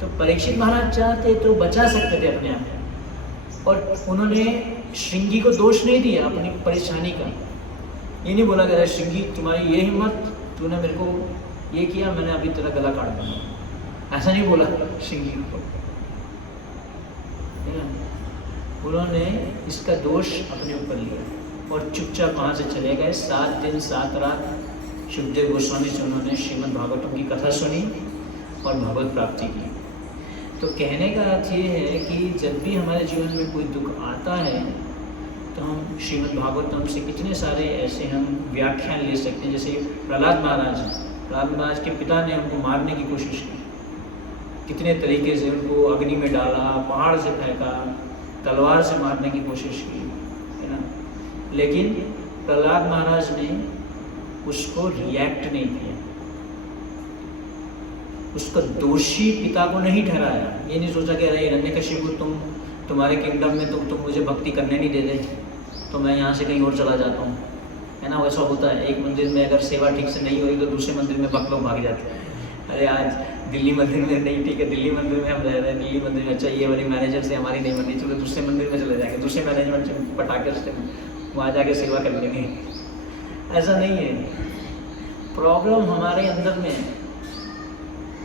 तो परीक्षित महाराज चाहते तो बचा सकते थे अपने आप को, और उन्होंने श्रृंगी को दोष नहीं दिया अपनी परेशानी का। ये नहीं बोला गया श्रृंगी तुम्हारी ये हिम्मत, तूने मेरे को ये किया, मैंने अभी तेरा गला काट दूंगा, ऐसा नहीं बोला श्रृंगी को। उन्होंने इसका दोष अपने ऊपर लिया और चुपचाप वहाँ से चले गए। 7 दिन 7 रात शुभदेव गोस्वामी से उन्होंने श्रीमद् भागवतम की कथा सुनी और भगवत प्राप्ति की। तो कहने का अर्थ ये है कि जब भी हमारे जीवन में कोई दुख आता है तो हम श्रीमद् भागवतम से कितने सारे ऐसे हम व्याख्यान ले सकते हैं। जैसे प्रहलाद महाराज हैं, प्रहलाद महाराज के पिता ने उनको मारने की कोशिश की, कितने तरीके से उनको अग्नि में डाला, पहाड़ से फेंका, तलवार से मारने की कोशिश की, है ना। लेकिन प्रहलाद महाराज ने उसको रिएक्ट नहीं किया, उसको दोषी पिता को नहीं ठहराया। ये नहीं सोचा कि अरे हिरण्यकशिपु तुम्हारे किंगडम में तुम मुझे भक्ति करने नहीं देते तो मैं यहाँ से कहीं और चला जाता हूँ, है ना। वैसा होता है, एक मंदिर में अगर सेवा ठीक से नहीं हुई तो दूसरे मंदिर में भक्त लोग भाग जाते हैं। अरे आज दिल्ली मंदिर में नहीं ठीक है, दिल्ली मंदिर में हम रह रहे हैं, दिल्ली मंदिर में अच्छा ये वाली मैनेजर से हमारी नहीं बनी, चलो दूसरे मंदिर में चले जाएंगे, दूसरे मैनेजमेंट से पटाखे से वहाँ जाके सेवा कर लेंगे। ऐसा नहीं है, प्रॉब्लम हमारे अंदर में है,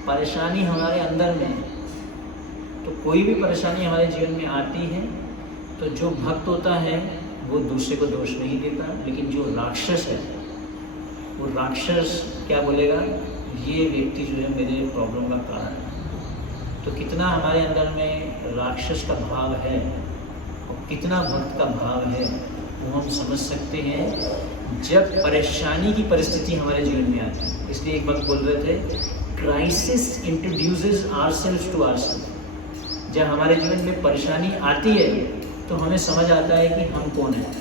परेशानी हमारे अंदर में है। तो कोई भी परेशानी हमारे जीवन में आती है तो जो भक्त होता है वो दूसरे को दोष नहीं देता, लेकिन जो राक्षस है वो राक्षस क्या बोलेगा, ये व्यक्ति जो है मेरे प्रॉब्लम का कारण है। तो कितना हमारे अंदर में राक्षस का भाव है और कितना भक्त का भाव है वो हम समझ सकते हैं जब परेशानी की परिस्थिति हमारे जीवन में आती है। इसलिए एक बात बोल रहे थे, crisis introduces ourselves to ourselves. जब हमारे जीवन में परेशानी आती है तो हमें समझ आता है कि हम कौन हैं।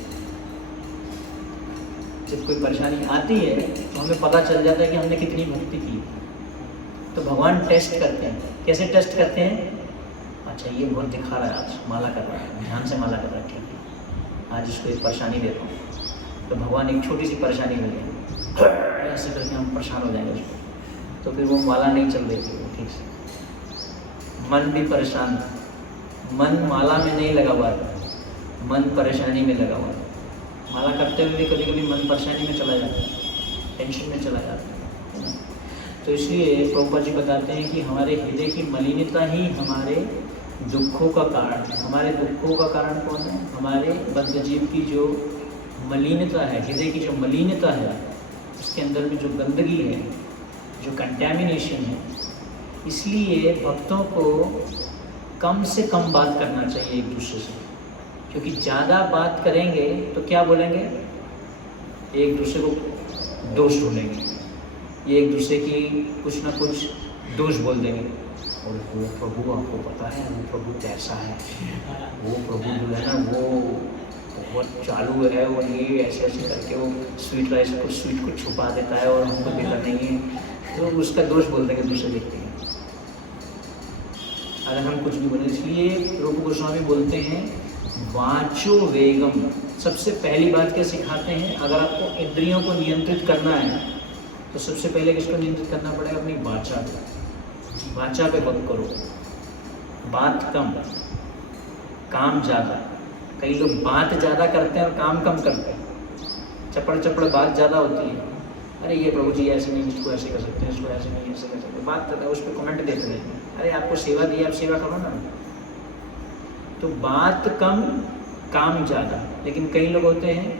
जब कोई परेशानी आती है तो हमें पता चल जाता है कि हमने कितनी भक्ति की। तो भगवान टेस्ट करते हैं, कैसे टेस्ट करते हैं, अच्छा ये बहुत दिखा रहा है, आज माला कर रहा है, ध्यान से माला कर रहा है, ठीक है, आज इसको एक परेशानी देता हूँ। तो भगवान एक छोटी सी परेशानी मिल गई, ऐसे करके हम परेशान हो जाएंगे उसको, तो फिर वो माला नहीं चल रही थी ठीक से। मन भी परेशान, मन माला में नहीं लगा हुआ था, मन परेशानी में लगा हुआ था। माला करते हुए भी कभी कभी मन परेशानी में चला जाता है, टेंशन में चला जाता है ना। तो इसलिए प्रभुपाद जी बताते हैं कि हमारे हृदय की मलिनता ही हमारे दुखों का कारण है। हमारे दुखों का कारण कौन है, हमारे बद्ध जीव की जो मलिनता है, हृदय की जो मलिनता है, उसके अंदर में जो गंदगी है, जो कंटेमिनेशन है। इसलिए भक्तों को कम से कम बात करना चाहिए एक दूसरे से, क्योंकि ज़्यादा बात करेंगे तो क्या बोलेंगे, एक दूसरे को दोष ढूंढेंगे, ये एक दूसरे की कुछ ना कुछ दोष बोल देंगे। और वो प्रभु आपको पता है, वो प्रभु कैसा है, वो प्रभु जो है ना वो बहुत चालू है, और ये ऐसे ऐसे करके वो स्वीट राइस को स्वीट को छुपा देता है और हमको देता नहीं है, तो उसका दोष बोल देंगे दूसरे व्यक्ति। अगर हम कुछ भी बोले, इसलिए रूप गोस्वामी बोलते हैं वाचो वेगम। सबसे पहली बात क्या सिखाते हैं, अगर आपको इंद्रियों को नियंत्रित करना है तो सबसे पहले किसको नियंत्रित करना पड़ेगा, अपनी वाचा को। वाचा पे वक्त करो, बात कम, काम ज़्यादा। कई लोग बात ज़्यादा करते हैं और काम कम करते हैं, चपड़ चपड़ बात ज़्यादा होती है। अरे ये प्रभु जी ऐसे नहीं, इसको ऐसे कर सकते हैं, इसको ऐसे नहीं ऐसे कर सकते, बात करता है, उस पर कमेंट देते हैं। अरे आपको सेवा दी, आप सेवा करो ना। तो बात कम काम ज़्यादा, लेकिन कई लोग होते हैं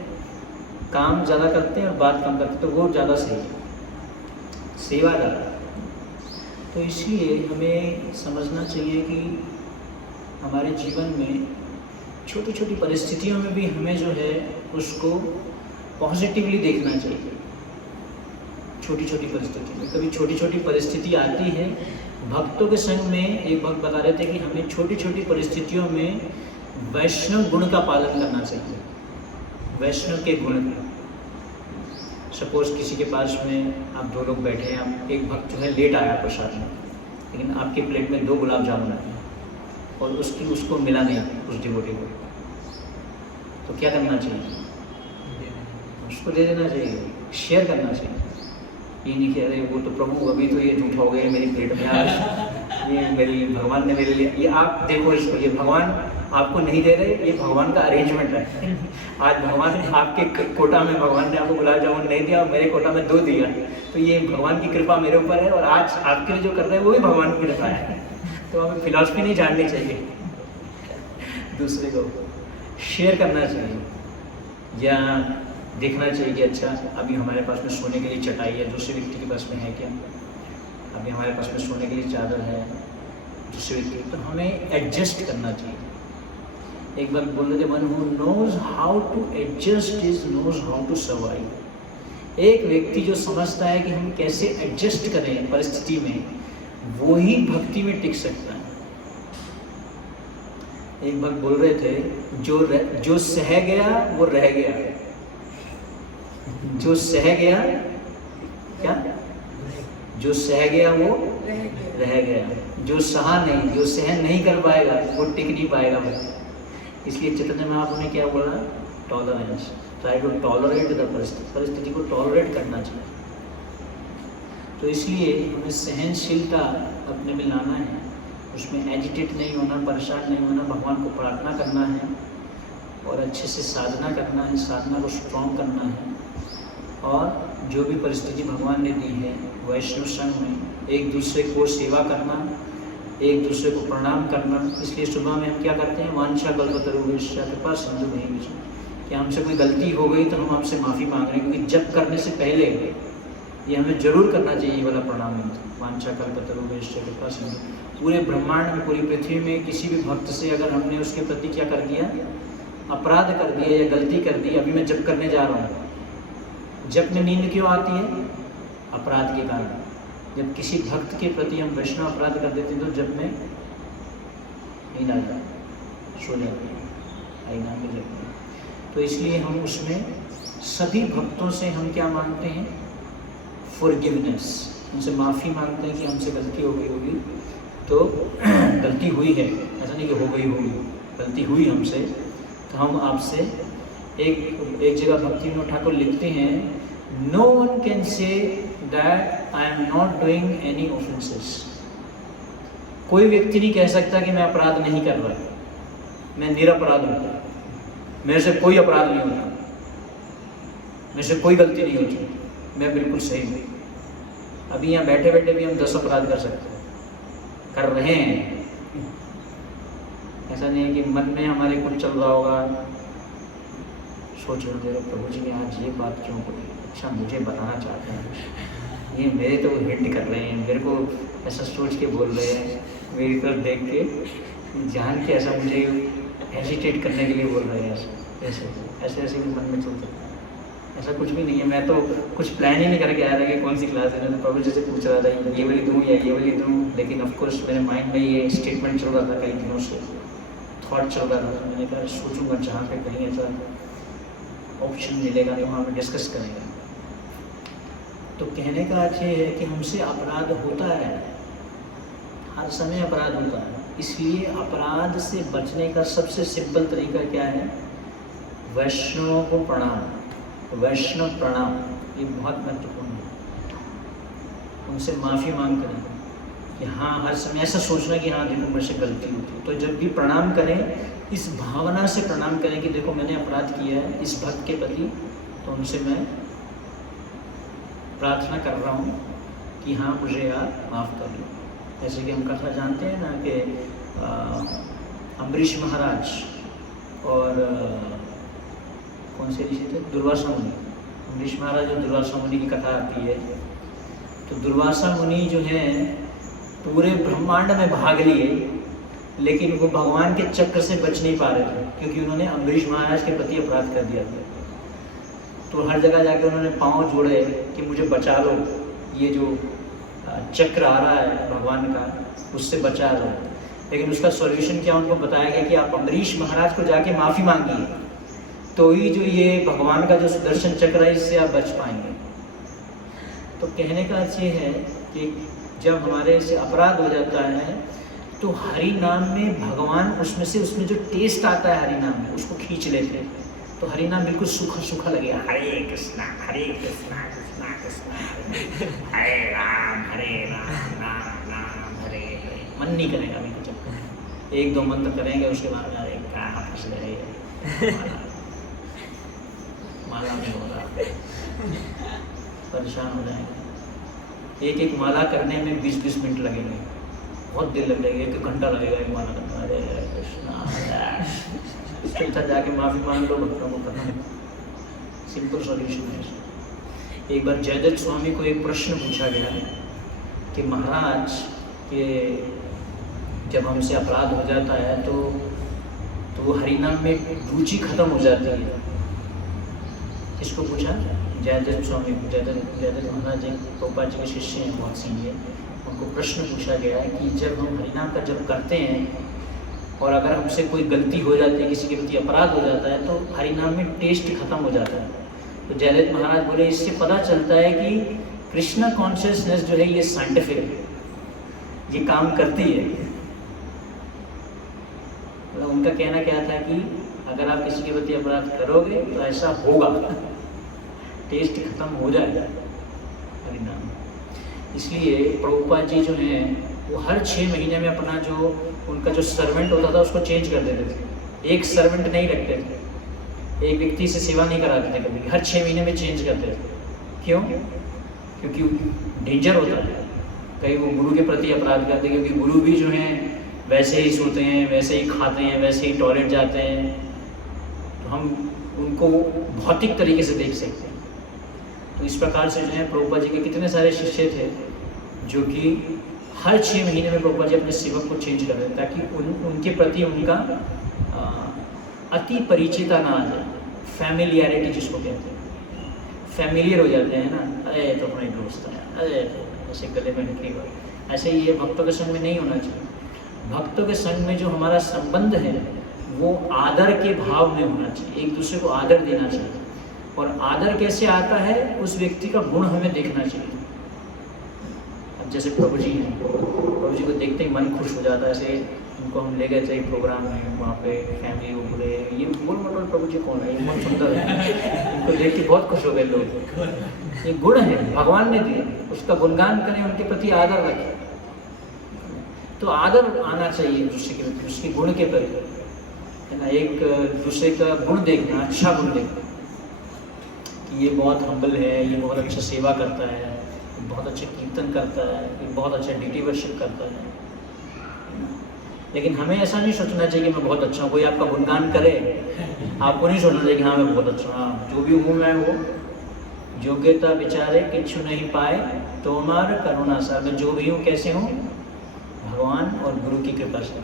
काम ज़्यादा करते हैं और बात कम करते हैं, तो वो ज़्यादा सही है, सेवा ज़्यादा। तो इसलिए हमें समझना चाहिए कि हमारे जीवन में छोटी छोटी परिस्थितियों में भी हमें जो है उसको पॉजिटिवली देखना चाहिए। छोटी छोटी परिस्थिति में कभी छोटी छोटी परिस्थिति आती है। भक्तों के संग में एक भक्त बता रहे थे कि हमें छोटी छोटी परिस्थितियों में वैष्णव गुण का पालन करना चाहिए, वैष्णव के गुण का। सपोज किसी के पास में आप दो लोग बैठे हैं, आप एक भक्त जो है लेट आया प्रसाद में, लेकिन आपकी प्लेट में 2 गुलाब जामुन आए और उसको मिला नहीं उस डिवोटी को, तो क्या करना चाहिए? उसको दे देना चाहिए, शेयर करना चाहिए। ये नहीं कह रहे वो तो प्रभु अभी तो ये झूठ हो गए मेरी प्लेट में, आज ये मेरी भगवान ने मेरे लिए, ये आप देखो इसको, ये भगवान आपको नहीं दे रहे, ये भगवान का अरेंजमेंट है। आज भगवान आपके कोटा में भगवान ने आपको गुलाब जामुन नहीं दिया और मेरे कोटा में 2 दिया, तो ये भगवान की कृपा मेरे ऊपर है और आज आपके लिए जो कर रहे हैं वो भी भगवान की कृपा है। तो हमें फिलॉसफी नहीं जाननी चाहिए, दूसरे को शेयर करना चाहिए, या देखना चाहिए कि अच्छा अभी हमारे पास में सोने के लिए चटाई है, दूसरे व्यक्ति के पास में है क्या, अभी हमारे पास में सोने के लिए चादर है दूसरे व्यक्ति, तो हमें एडजस्ट करना चाहिए। एक बार बोल रहे थे, one who knows how to adjust is knows how to survive. एक व्यक्ति जो समझता है कि हम कैसे एडजस्ट करें परिस्थिति में, वो ही भक्ति में टिक सकता है। एक भक्त बोल रहे थे, जो सह गया वो रह गया, जो सह गया क्या, जो सह गया वो रह गया, जो सहा नहीं, जो सहन नहीं कर पाएगा वो टिक नहीं पाएगा भक्ति। इसलिए चैतन्य महाप्रभु ने क्या बोला? Tolerance, try to tolerate the परिस्थिति को टॉलरेट करना चाहिए। तो इसलिए हमें सहनशीलता अपने में लाना है, उसमें एजिटेट नहीं होना, परेशान नहीं होना, भगवान को प्रार्थना करना है और अच्छे से साधना करना है, साधना को स्ट्रॉन्ग करना है। और जो भी परिस्थिति भगवान ने दी है, वैष्णव संघ में एक दूसरे को सेवा करना, एक दूसरे को प्रणाम करना। इसलिए सुबह में हम क्या करते हैं? वांछा कल्पतरुभ्यश्च कृपा सिंधु भैः, कि हमसे कोई गलती हो गई तो हम आपसे माफ़ी मांग रहे हैं, क्योंकि जब करने से पहले ये हमें जरूर करना चाहिए वाला प्रणाम मंत्र, वांछा कल्पतरुभ्यश्च कृपा सिंधु। पूरे ब्रह्मांड में, पूरी पृथ्वी में किसी भी भक्त से अगर हमने उसके प्रति क्या कर दिया, अपराध कर दिया या गलती कर दी, अभी मैं जप करने जा रहा हूँ, जप में नींद क्यों आती है? अपराध के कारण। जब किसी भक्त के प्रति हम वैष्णव अपराध कर देते हैं तो जप में नींद आ जाती, सो जाते हैं, आई नाम के जप में। तो इसलिए हम उसमें सभी भक्तों से हम क्या मांगते हैं? फॉरगिवनेस, उनसे माफ़ी मांगते हैं कि हमसे गलती हो गई होगी, तो गलती हुई है, ऐसा नहीं कि हो गई होगी, गलती हुई हमसे, तो हम आपसे एक जगह भक्ति विनोद ठाकुर लिखते हैं, no one can say that I am not doing any offenses. कोई व्यक्ति नहीं कह सकता कि मैं अपराध नहीं कर रहा, मैं निरपराध हूँ, मेरे से कोई अपराध नहीं होता, मेरे से कोई गलती नहीं होती, मैं बिल्कुल सही हूँ। अभी यहाँ बैठे बैठे भी हम 10 अपराध कर सकते हैं, कर रहे हैं। ऐसा नहीं है कि मन में हमारे कुछ चल रहा होगा, सोच रहे थे प्रभु जी ने आज ये बात क्यों बोली, अच्छा मुझे बताना चाहते हैं, ये मेरे तो हिंट कर रहे हैं, मेरे को ऐसा सोच के बोल रहे हैं, मेरी तरफ देख के जान के ऐसा मुझे हेजिटेट करने के लिए बोल रहे हैं, ऐसे ऐसे भी मन में चलता है। ऐसा कुछ भी नहीं है, मैं तो कुछ प्लान ही नहीं करके आया था कि कौन सी क्लास है, तो प्रभु जी से पूछ रहा था ये वाली दूँ या ये वाली दूँ, लेकिन ऑफकोर्स मेरे माइंड में ये स्टेटमेंट चल रहा था कई दिनों से, थॉट चल रहा था। मैंने कहा सोचूंगा जहाँ पे कहीं ऐसा ऑप्शन मिलेगा तो वहाँ पे डिस्कस करेंगे। तो कहने का अर्थ ये है कि हमसे अपराध होता है, हर समय अपराध होता है। इसलिए अपराध से बचने का सबसे सिंपल तरीका क्या है? वैष्णवों को प्रणाम, वैष्णव प्रणाम, ये बहुत महत्वपूर्ण है। उनसे माफ़ी मांग करें कि हाँ, हर समय ऐसा सोचना कि हाँ देखो मेरे से गलती होती है। तो जब भी प्रणाम करें, इस भावना से प्रणाम करें कि देखो मैंने अपराध किया है इस भक्त के प्रति, तो उनसे मैं प्रार्थना कर रहा हूँ कि हाँ मुझे आप माफ़ कर लो। जैसे कि हम कथा जानते हैं ना कि अम्बरीश महाराज और कौन से ऋषि थे, दुर्वासा मुनि। अम्बरीश महाराज और दुर्वासा मुनि की कथा आती है। तो दुर्वासा मुनि जो हैं पूरे ब्रह्मांड में भाग लिए, लेकिन वो भगवान के चक्र से बच नहीं पा रहे थे, क्योंकि उन्होंने अम्बरीश महाराज के प्रति अपराध कर दिया था। तो हर जगह जाके उन्होंने पांव जोड़े कि मुझे बचा लो, ये जो चक्र आ रहा है भगवान का, उससे बचा लो। लेकिन उसका सॉल्यूशन क्या, उनको बताया गया कि आप अम्बरीश महाराज को जाके माफ़ी मांगिए, तो ही जो ये भगवान का जो सुदर्शन चक्र है इससे आप बच पाएंगे। तो कहने का अर्थ ये है कि जब हमारे से अपराध हो जाता है तो हरि नाम में भगवान उसमें जो टेस्ट आता है हरि नाम में, उसको खींच लेते हैं। तो हरि नाम बिल्कुल सूखा सूखा लगेगा, हरे कृष्णा कृष्णा कृष्णा हरे राम राम राम हरे हरे। मन नहीं करेगा बिल्कुल, चक्कर 1-2 मंत्र करेंगे, उसके बाद अरे क्या फंस गए, माला में हो रहा, परेशान हो जाएंगे। एक माला करने में 20-20 मिनट लगेंगे, बहुत देर लग जाएगी, 1 घंटा लगेगा एक माला करना। अरे कृष्णा, इसके अच्छा जाके माफ़ी मांग लो, भक्तों को करना। सिंपल सॉल्यूशन है। एक बार जयदत्त स्वामी को एक प्रश्न पूछा गया कि महाराज के जब हमसे अपराध हो जाता है तो हरिनाम में रुचि खत्म हो जाती है। इसको पूछा जयदत्त स्वामी, जयदत्त महाराज जी प्रभुपाद जी के शिष्य हैं, बहुत सीनियर। उनको प्रश्न पूछा गया है कि जब हम हरिनाम का जब करते हैं और अगर हमसे कोई गलती हो जाती है, किसी के प्रति अपराध हो जाता है, तो हरिनाम में टेस्ट खत्म हो जाता है। तो जयदत्त महाराज बोले इससे पता चलता है कि कृष्णा कॉन्शियसनेस जो है ये साइंटिफिक है, ये काम करती है। मतलब उनका कहना क्या था कि अगर आप किसी के प्रति अपराध करोगे तो ऐसा होगा, टेस्ट खत्म हो जाएगा हरिनाम। इसलिए प्रभुपाद जी जो हैं वो हर 6 महीने में अपना जो उनका जो सर्वेंट होता था उसको चेंज कर देते थे। एक सर्वेंट नहीं रखते थे, एक व्यक्ति से सेवा नहीं कराते थे कभी, हर 6 महीने में चेंज करते थे। क्यों? क्योंकि डेंजर होता है, कहीं वो गुरु के प्रति अपराध करते, क्योंकि गुरु भी जो हैं वैसे ही सोते हैं, वैसे ही खाते हैं, वैसे ही टॉयलेट जाते हैं, तो हम उनको भौतिक तरीके से देख सकते हैं। तो इस प्रकार से जो है प्रभुपाद जी के कितने सारे शिष्य थे जो कि हर 6 महीने में प्रभुपाद जी अपने सेवक को चेंज कर रहे, ताकि उनके प्रति उनका अति परिचिता ना आ जाए, फैमिलियरिटी जिसको कहते हैं, फैमिलियर हो जाते हैं ना, अरे तो अपना दोस्त है, अरे तो ऐसे गले में निकली बात। ऐसे ये भक्तों के संग में नहीं होना चाहिए। भक्तों के संग में जो हमारा संबंध है वो आदर के भाव में होना चाहिए, एक दूसरे को आदर देना चाहिए। और आदर कैसे आता है, उस व्यक्ति का गुण हमें देखना चाहिए। अब जैसे प्रभु जी हैं, प्रभु जी को देखते ही मन खुश हो जाता है। ऐसे उनको हम ले गए थे एक प्रोग्राम में, वहाँ पे फैमिली को बोले ये गोल मटोल प्रभु जी कौन है, ये बहुत सुंदर है। इनको देख के बहुत खुश हो गए लोग। ये गुण है, भगवान ने दिए, उसका गुणगान करें, उनके प्रति आदर रखें। तो आदर आना चाहिए दूसरे के प्रति, उसके गुण के प्रति, है ना। एक दूसरे का गुण देखना, अच्छा गुण देखना कि ये बहुत हम्बल है, ये बहुत अच्छा सेवा करता है, बहुत अच्छा कीर्तन करता है, ये बहुत अच्छा ड्यूटी वर्शिप करता है। लेकिन हमें ऐसा नहीं सोचना चाहिए कि मैं बहुत अच्छा हूँ। कोई आपका गुणगान करे, आपको नहीं सोचना चाहिए कि हाँ मैं बहुत अच्छा हूँ, हाँ जो भी हूँ मैं वो योग्यता विचारे किच्छु नहीं पाए तो हमारा करुणा सा। मैं जो भी हूँ कैसे हूँ, भगवान और गुरु की कृपा से।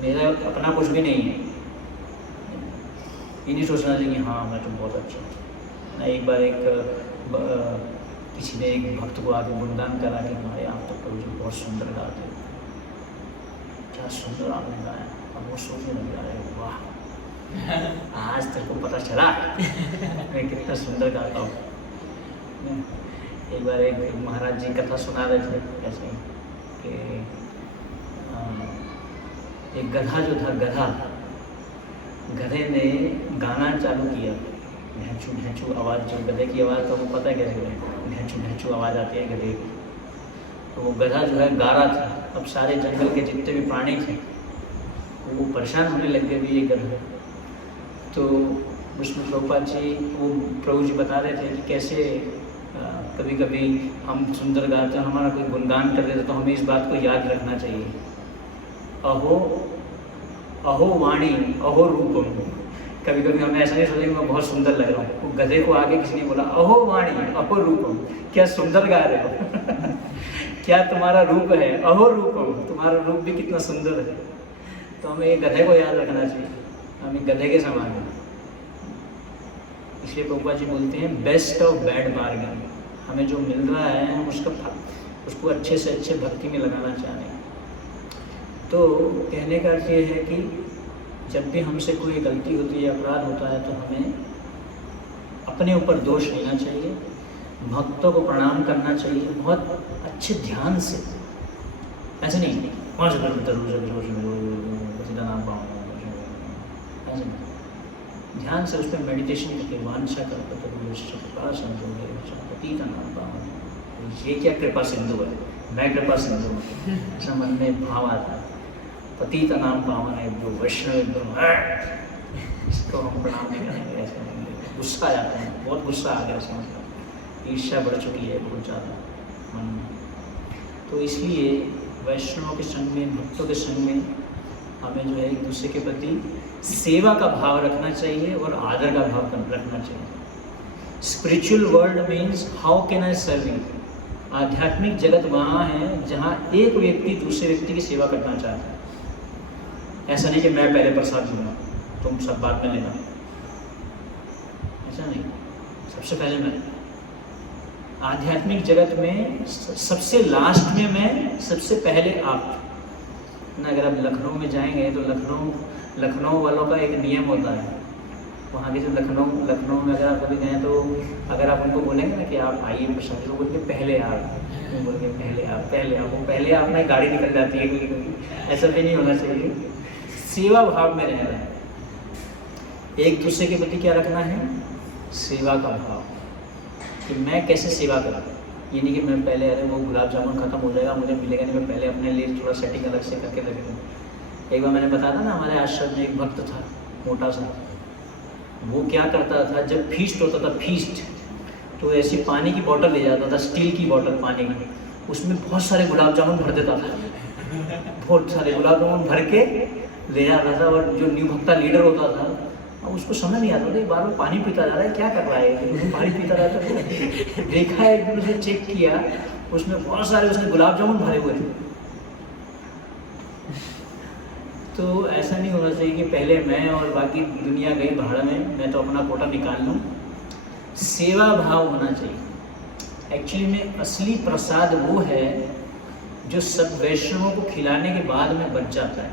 मेरा अपना कुछ भी नहीं है, ये नहीं सोचना चाहिए कि हाँ मैं तो बहुत अच्छा हूँ। ना एक बार किसी ने एक भक्त को आगे गुणगान करा कि हमारे आप तो प्रभु जी बहुत सुंदर गाते हैं, क्या सुंदर आपने गाया। अब वो सोचने लग जा रहे, वाह आज तेरे को पता चला मैं कितना सुंदर गाता हूँ। एक बार एक महाराज जी कथा सुना रहे थे कैसे कि एक गधा जो था, गधे ने गाना चालू किया, ढेंचू ढेंचू आवाज़, जो गधे की आवाज़ तो वो पता है कैसे, ढेंचू ढेंचू आवाज़ आती है गधे की। तो वो गधा जो है गा रहा था। अब सारे जंगल के जितने भी प्राणी थे वो परेशान होने लग गए भी ये गधा। तो उसमें प्रभुपाद जी, वो प्रभु जी बता रहे थे कि कैसे कभी कभी हम सुंदर गाते हैं, हमारा कोई गुणगान कर देते तो हमें इस बात को याद रखना चाहिए। अहो अहो वाणी अहो रूपम। कभी कभी हमें ऐसा नहीं सोचते कि मैं बहुत सुंदर लग रहा हूँ। वो गधे को आगे किसी ने बोला अहो वाणी अहो रूपम, क्या सुंदर गा रहे हो क्या तुम्हारा रूप है, अहो रूपम, तुम्हारा रूप भी कितना सुंदर है। तो हमें ये गधे को याद रखना चाहिए, हम एक गधे के समान हैं। इसलिए प्रभुपाद जी बोलते हैं बेस्ट ऑफ बैड बार्गेन। हमें जो मिल रहा है हम उसको अच्छे से अच्छे भक्ति में लगाना चाह रहे हैं। तो कहने का अर्थ ये है कि जब भी हमसे कोई गलती होती है, अपराध होता है, तो हमें अपने ऊपर दोष लेना चाहिए, भक्तों को प्रणाम करना चाहिए बहुत अच्छे ध्यान से। ऐसे नहीं ध्यान से उस पर मेडिटेशन करके वांछा ये क्या कृपा सिंधु है, मैं कृपा सिंधु हूँ, ऐसा मन में भाव आता है। पतित नाम पावन है जो वैष्णव इसको हम प्रणाम नहीं करेंगे। ऐसा नहीं, गुस्सा आ जाता है, बहुत गुस्सा आ गया समझ, ईर्ष्या बढ़ चुकी है बहुत ज़्यादा मन में। तो इसलिए वैष्णवों के संग में, भक्तों के संग में हमें जो है एक दूसरे के प्रति सेवा का भाव रखना चाहिए और आदर का भाव रखना चाहिए। Spiritual world means how can I serve you. आध्यात्मिक जगत वहाँ है जहाँ एक व्यक्ति दूसरे व्यक्ति की सेवा करना चाहता है। ऐसा नहीं कि मैं पहले प्रसाद दूंगा तुम सब बाद में लेना, ऐसा नहीं, सबसे पहले मैं। आध्यात्मिक जगत में सबसे लास्ट में मैं, सबसे पहले आप ना। अगर आप लखनऊ में जाएंगे तो लखनऊ वालों का एक नियम होता है। वहाँ के जो लखनऊ में अगर आप कभी गए तो अगर आप उनको बोलेंगे ना कि आप आइए प्रसाद, तो बोल के पहले आप, बोल के पहले आप, वो पहले आप ना गाड़ी निकल जाती है कभी। ऐसा भी नहीं होना चाहिए। सेवा भाव में रहना है, एक दूसरे के प्रति क्या रखना है, सेवा का भाव, कि मैं कैसे सेवा करूँ। ये नहीं कि मैं पहले, अरे वो गुलाब जामुन खत्म हो जाएगा मुझे मिलेगा नहीं, मैं पहले अपने लिए थोड़ा सेटिंग अलग से करके रखूँ। एक बार मैंने बताया था ना, हमारे आश्रम में एक भक्त था मोटा सा, वो क्या करता था जब फीस्ट होता था, फीस्ट, तो ऐसी पानी की बोतल ले जाता था, स्टील की बोतल पानी की, उसमें बहुत सारे गुलाब जामुन भर देता था, बहुत सारे गुलाब जामुन भर के ले जाता था। और जो न्यू भक्ता लीडर होता था, अब उसको समझ नहीं आता था, एक बार वो पानी पीता जा रहा है, क्या कर रहा है, पानी पीता रहता है। देखा है, एक दिन उसे चेक किया, उसमें बहुत सारे उसने गुलाब जामुन भरे हुए थे। तो ऐसा नहीं होना चाहिए कि पहले मैं और बाकी दुनिया गई भाड़ में, मैं तो अपना कोटा निकाल लूँ। सेवा भाव होना चाहिए। एक्चुअली में असली प्रसाद वो है जो सब वैष्णवों को खिलाने के बाद में बच जाता है।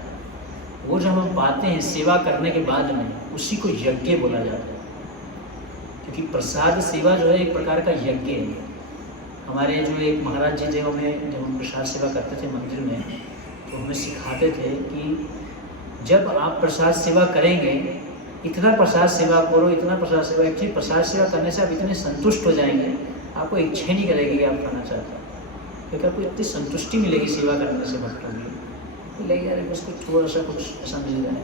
वो जब हम पाते हैं सेवा करने के बाद में, उसी को यज्ञ बोला जाता है। क्योंकि प्रसाद सेवा जो है एक प्रकार का यज्ञ है। हमारे जो एक महाराज जी थे, हमें जब हम प्रसाद सेवा करते थे मंदिर में, तो हमें सिखाते थे कि जब आप प्रसाद सेवा करेंगे, इतना प्रसाद सेवा करो, इतना प्रसाद सेवा। एक्चुअली प्रसाद सेवा करने से आप इतने संतुष्ट हो जाएंगे, आपको इच्छा नहीं करेगी कि आप खाना चाहते हैं, क्योंकि आपको इतनी संतुष्टि मिलेगी सेवा करने से भक्तों की, लगे यार उसको थोड़ा सा कुछ ऐसा मिल जाए।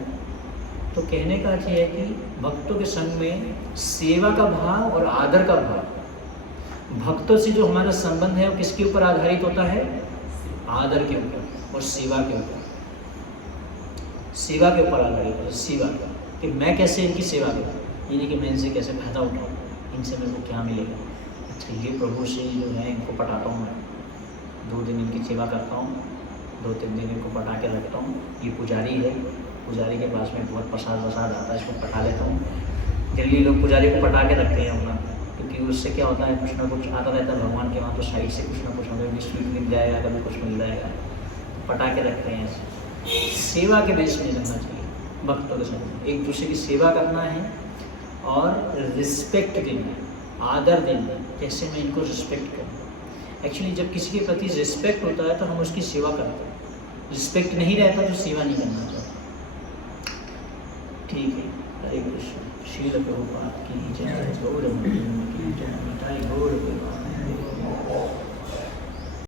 तो कहने का अर्थ है कि भक्तों के संग में सेवा का भाव और आदर का भाव। भक्तों से जो हमारा संबंध है वो किसके ऊपर आधारित होता है, आदर के ऊपर और सेवा के ऊपर। सेवा के ऊपर आधारित है, सेवा कि मैं कैसे इनकी सेवा करूँ, ये नहीं कि मैं इनसे कैसे फायदा उठाऊँ, इनसे मेरे को क्या मिलेगा। अच्छा, ये प्रभु से जो है इनको पटाता हूँ, मैं 2 दिन इनकी सेवा करता हूँ, 2-3 दिन इनको पटा के रखता हूँ। ये पुजारी है, पुजारी के पास में बहुत प्रसाद वसाद आता है, इसको पटा लेता हूँ। दिल्ली लोग पुजारी को पटा के रखते हैं अपना, क्योंकि उससे क्या होता है, कुछ ना कुछ आता रहता है भगवान के वहाँ, तो साइड से कुछ ना कुछ हमें भी स्वीट मिल जाएगा, कभी कुछ मिल जाएगा, पटा के रखते हैं। सेवा के बेस में रहना चाहिए भक्तों के साथ, एक दूसरे की सेवा करना है और रिस्पेक्ट देना है, आदर देना है। कैसे मैं इनको रिस्पेक्ट करूँ। एक्चुअली जब किसी के प्रति रिस्पेक्ट होता है तो हम उसकी सेवा करते हैं, रिस्पेक्ट नहीं रहता तो सेवा नहीं करना चाहते। ठीक है, हरे कृष्ण। श्रील प्रभुपाद की जय, गौर की जय, गौर